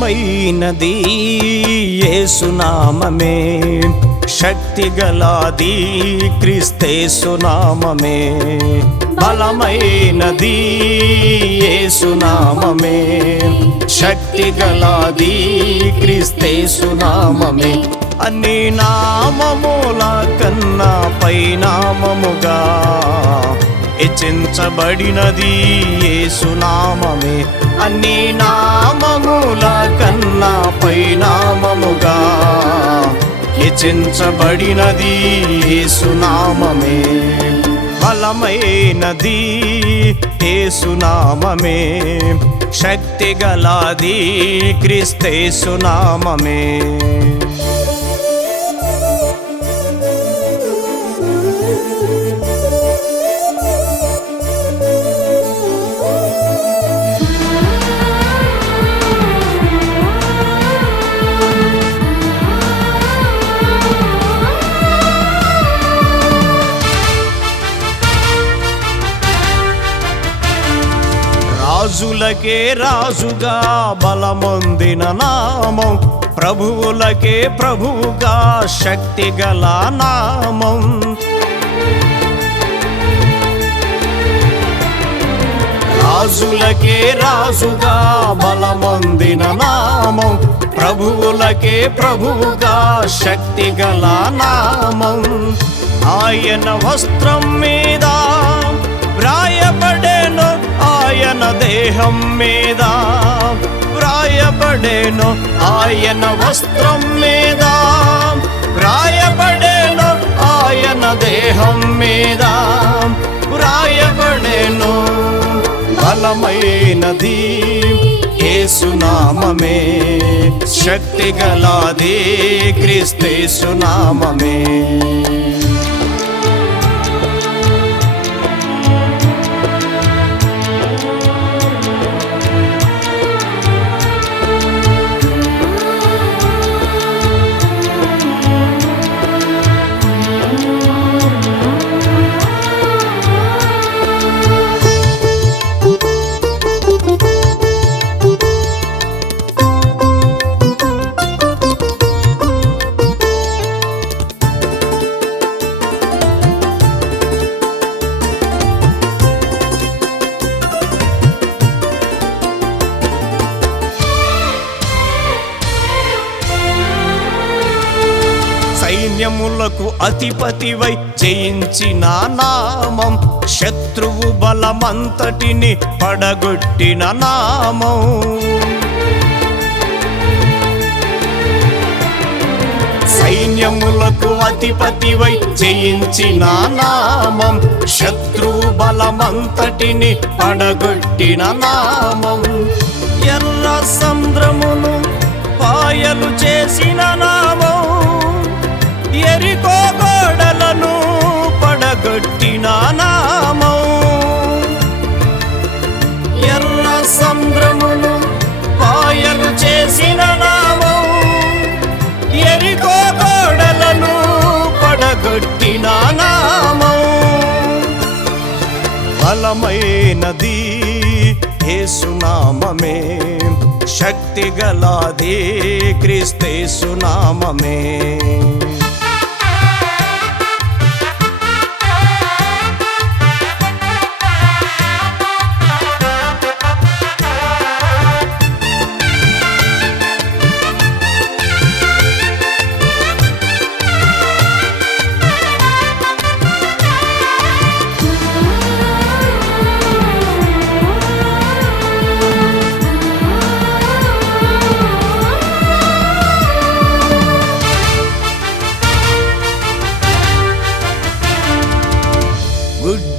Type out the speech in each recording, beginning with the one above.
బలమైనది యేసునామమే. శక్తి గలాది క్రిస్తేసునామమే. బలమైనది యేసునామమే. శక్తి గలాది క్రిస్తేసునామమే. అన్ని నామముల కన్నా పైనామముగా హెచ్చించబడినది యేసునామమే అన్ని నామముల కన్నా పైనామముగా హెచ్చించబడినది యేసునామమే బలమైనది యేసునామమే శక్తి గలాది క్రిస్తేసునామమే రాజులకే రాజుగా బలమొందిన నామం. ప్రభువులకే ప్రభువుగా శక్తి గల నామం. రాజులకే రాజుగా బలమొందిన నామం. ప్రభువులకే ప్రభువుగా శక్తి గల నామం. ఆయన వస్త్రం మీద దేహం మీద వ్రాయబడేను ఆయన వస్త్రం మీద వ్రాయబడేను ఆయన దేహం మీద వ్రాయబడేను. బలమైనది ఏసునామమే శక్తి గలాది క్రిస్తేసునామమే సైన్యములకు అధిపతివై జయించిన నామం. శత్రువు బలమంతటిని పడగొట్టిన నామం. సైన్యములకు అధిపతివై జయించిన నామం. శత్రువు బలమంతటిని పడగొట్టిన నామం. ఎర్ర సముద్రమును పాయలు చేసిన ఎర్ర పాయలు చేసిన నామము ఎరికో గోడలను పడగొట్టిన నామం. బలమైనది యేసునామమే శక్తి గలాది క్రిస్తేసునామమే.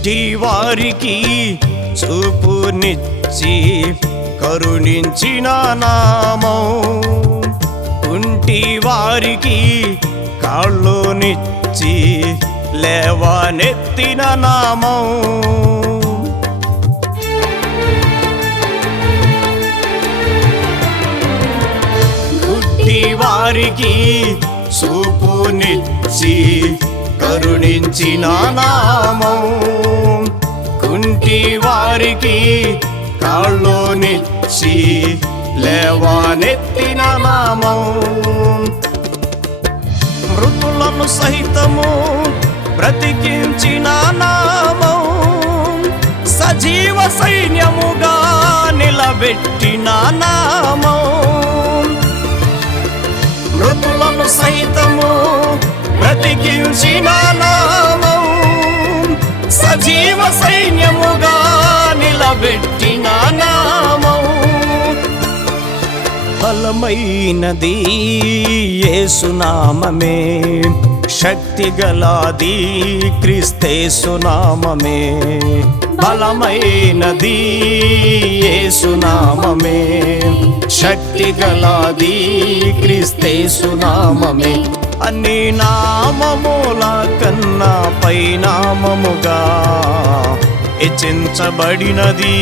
దృష్టి వారికి చూపునిచ్చి కరుణించిన నామం. కుంటి వారికి కాళ్ళునిచ్చి లేవనెత్తిన నామం. గుడ్డి వారికి చూపునిచ్చి కరుణించిన నామం కుంటి వారికి కాళ్ళోనిచ్చి లేవానెత్తిన నామం. మృతులను సహితము బ్రతికించిన నామం సజీవ సైన్యముగా నిలబెట్టిన నామం. బ్రతికించిన నామం సజీవ సైన్యముగా నిలబెట్టిన నామం. బలమైనది యేసునామమే శక్తి గలాది క్రిస్తేసునామమే బలమైనది యేసునామమే శక్తి గలాది క్రిస్తేసునామమే అన్ని నామముల కన్నా పైనామముగా హెచ్చించబడినది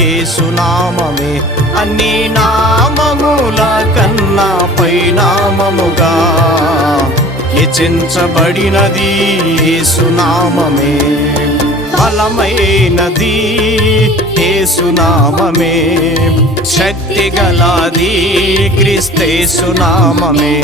యేసునామమే అన్ని నామముల కన్నా పైనామముగా హెచ్చించబడినది యేసునామమే బలమైనది యేసునామమే శక్తి గలాది క్రిస్తేసునామమే